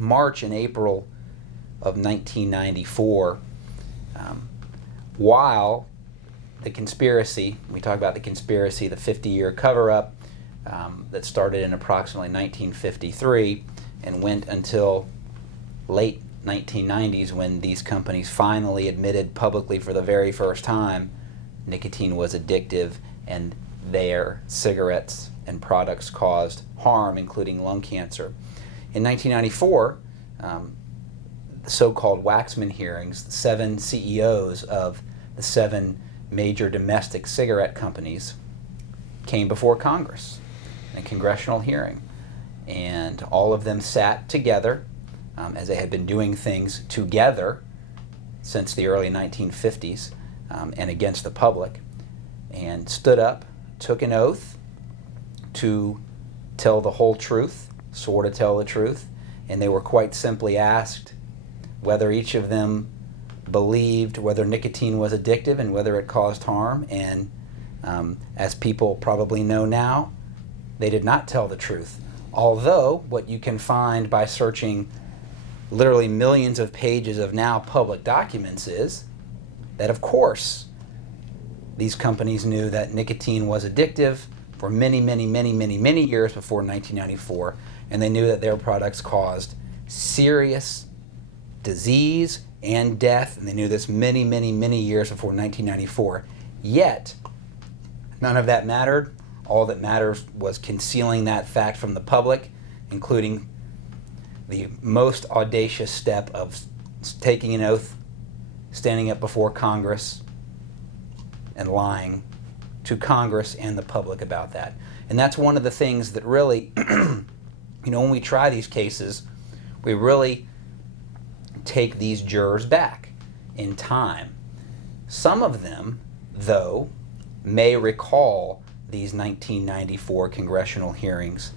March and April of 1994, while the conspiracy, we talk about the conspiracy, the 50-year cover-up that started in approximately 1953 and went until late 1990s when these companies finally admitted publicly for the very first time nicotine was addictive and their cigarettes and products caused harm, including lung cancer. In 1994, the so-called Waxman hearings, the 7 CEOs of the 7 major domestic cigarette companies came before Congress in a congressional hearing. And all of them sat together, as they had been doing things together since the early 1950s and against the public, and stood up, took an oath to tell the whole truth, swore to tell the truth, and they were quite simply asked whether each of them believed whether nicotine was addictive and whether it caused harm. And as people probably know now, they did not tell the truth. Although what you can find by searching literally millions of pages of now public documents is that, of course, these companies knew that nicotine was addictive for many years before 1994, and they knew that their products caused serious disease and death, and they knew this many years before 1994. Yet, none of that mattered. All that matters was concealing that fact from the public, including the most audacious step of taking an oath, standing up before Congress, and lying to Congress and the public about that. And that's one of the things that really, when we try these cases, we really take these jurors back in time. Some of them, though, may recall these 1994 congressional hearings,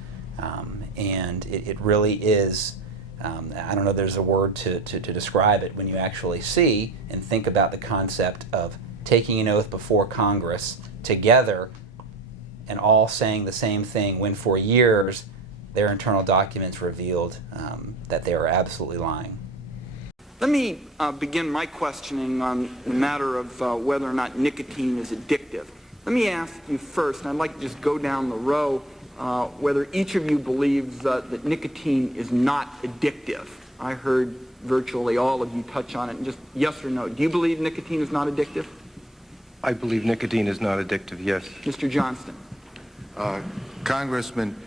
and it really is, I don't know, there's a word to describe it when you actually see and think about the concept of taking an oath before Congress together and all saying the same thing when for years their internal documents revealed that they were absolutely lying. Let me begin my questioning on the matter of whether or not nicotine is addictive. Let me ask you first, and I'd like to just go down the row, whether each of you believes that nicotine is not addictive. I heard virtually all of you touch on it, and just yes or no. Do you believe nicotine is not addictive? I believe nicotine is not addictive, yes. Mr. Johnston. Congressman,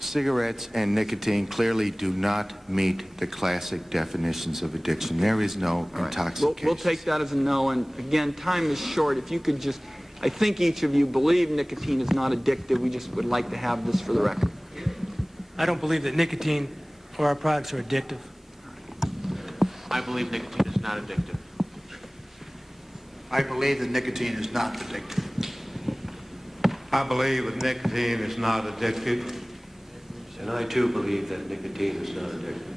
cigarettes and nicotine clearly do not meet the classic definitions of addiction. There is no intoxication. We'll take that as a no, and again, time is short. If you could just, I think each of you believe nicotine is not addictive. We just would like to have this for the record. I don't believe that nicotine or our products are addictive. I believe nicotine is not addictive. I believe that nicotine is not addictive. I believe that nicotine is not addictive. And I too believe that nicotine is not addictive.